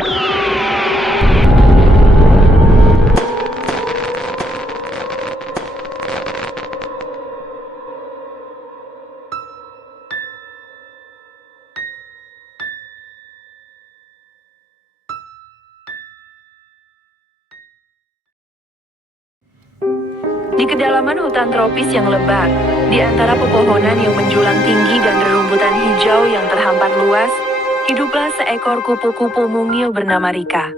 Di kedalaman hutan tropis yang lebat, di antara pepohonan yang menjulang tinggi dan rerumputan hijau yang terhampar luas, hiduplah seekor kupu-kupu mungil bernama Rika.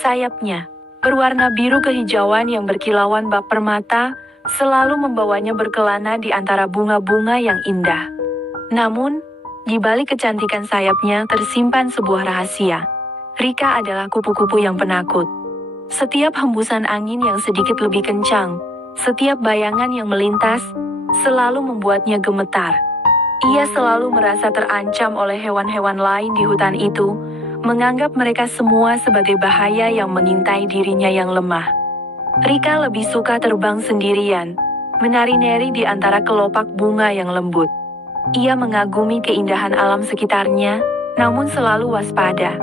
Sayapnya, berwarna biru kehijauan yang berkilauan bak permata, selalu membawanya berkelana di antara bunga-bunga yang indah. Namun, di balik kecantikan sayapnya tersimpan sebuah rahasia. Rika adalah kupu-kupu yang penakut. Setiap hembusan angin yang sedikit lebih kencang, setiap bayangan yang melintas, selalu membuatnya gemetar. Ia selalu merasa terancam oleh hewan-hewan lain di hutan itu, menganggap mereka semua sebagai bahaya yang mengintai dirinya yang lemah. Rika lebih suka terbang sendirian, menari-nari di antara kelopak bunga yang lembut. Ia mengagumi keindahan alam sekitarnya, namun selalu waspada.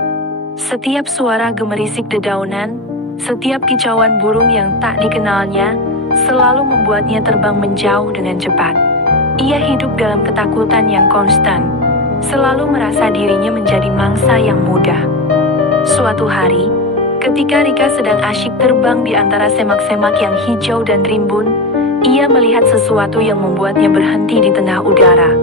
Setiap suara gemerisik dedaunan, setiap kicauan burung yang tak dikenalnya, selalu membuatnya terbang menjauh dengan cepat. Ia hidup dalam ketakutan yang konstan, selalu merasa dirinya menjadi mangsa yang mudah. Suatu hari, ketika Rika sedang asyik terbang di antara semak-semak yang hijau dan rimbun, ia melihat sesuatu yang membuatnya berhenti di tengah udara.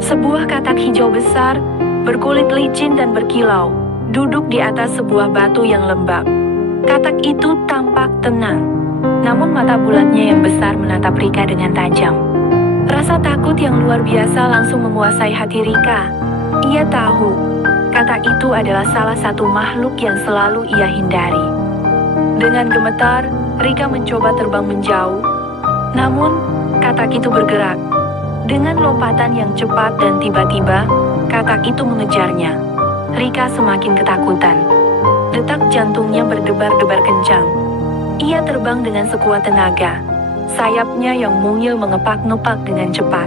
Sebuah katak hijau besar, berkulit licin dan berkilau, duduk di atas sebuah batu yang lembab. Katak itu tampak tenang, namun mata bulatnya yang besar menatap Rika dengan tajam. Rasa takut yang luar biasa langsung menguasai hati Rika. Ia tahu, katak itu adalah salah satu makhluk yang selalu ia hindari. Dengan gemetar, Rika mencoba terbang menjauh. Namun, katak itu bergerak. Dengan lompatan yang cepat dan tiba-tiba, katak itu mengejarnya. Rika semakin ketakutan. Detak jantungnya berdebar-debar kencang. Ia terbang dengan sekuat tenaga. Sayapnya yang mungil mengepak-ngepak dengan cepat.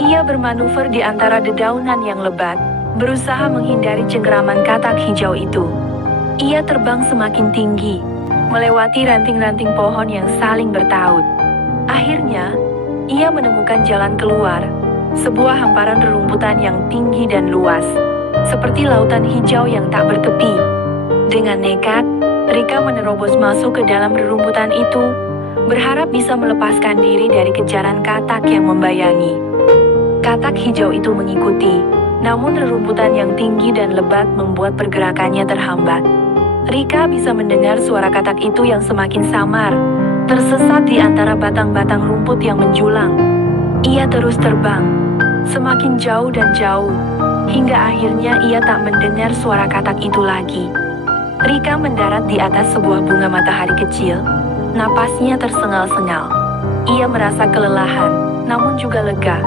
Ia bermanuver di antara dedaunan yang lebat, berusaha menghindari cengkeraman katak hijau itu. Ia terbang semakin tinggi, melewati ranting-ranting pohon yang saling bertaut. Akhirnya, ia menemukan jalan keluar, sebuah hamparan rerumputan yang tinggi dan luas, seperti lautan hijau yang tak bertepi. Dengan nekat, Rika menerobos masuk ke dalam rerumputan itu, berharap bisa melepaskan diri dari kejaran katak yang membayangi. Katak hijau itu mengikuti, namun rerumputan yang tinggi dan lebat membuat pergerakannya terhambat. Rika bisa mendengar suara katak itu yang semakin samar, tersesat di antara batang-batang rumput yang menjulang. Ia terus terbang, semakin jauh dan jauh, hingga akhirnya ia tak mendengar suara katak itu lagi. Rika mendarat di atas sebuah bunga matahari kecil, napasnya tersengal-sengal. Ia merasa kelelahan, namun juga lega.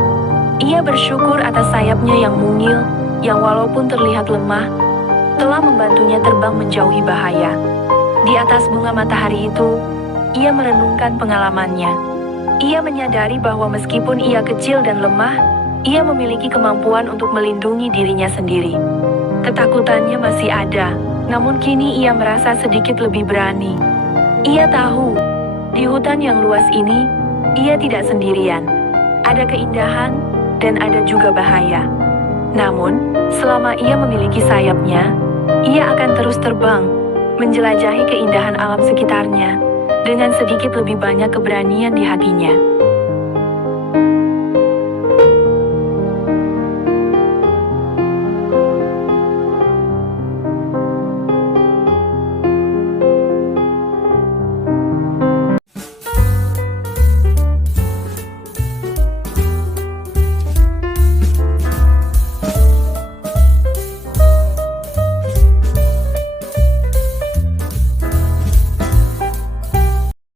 Ia bersyukur atas sayapnya yang mungil, yang walaupun terlihat lemah, telah membantunya terbang menjauhi bahaya. Di atas bunga matahari itu, ia merenungkan pengalamannya. Ia menyadari bahwa meskipun ia kecil dan lemah, ia memiliki kemampuan untuk melindungi dirinya sendiri. Ketakutannya masih ada, namun kini ia merasa sedikit lebih berani. Ia tahu, di hutan yang luas ini, ia tidak sendirian. Ada keindahan, dan ada juga bahaya. Namun, selama ia memiliki sayapnya, ia akan terus terbang, menjelajahi keindahan alam sekitarnya, dengan sedikit lebih banyak keberanian di hatinya.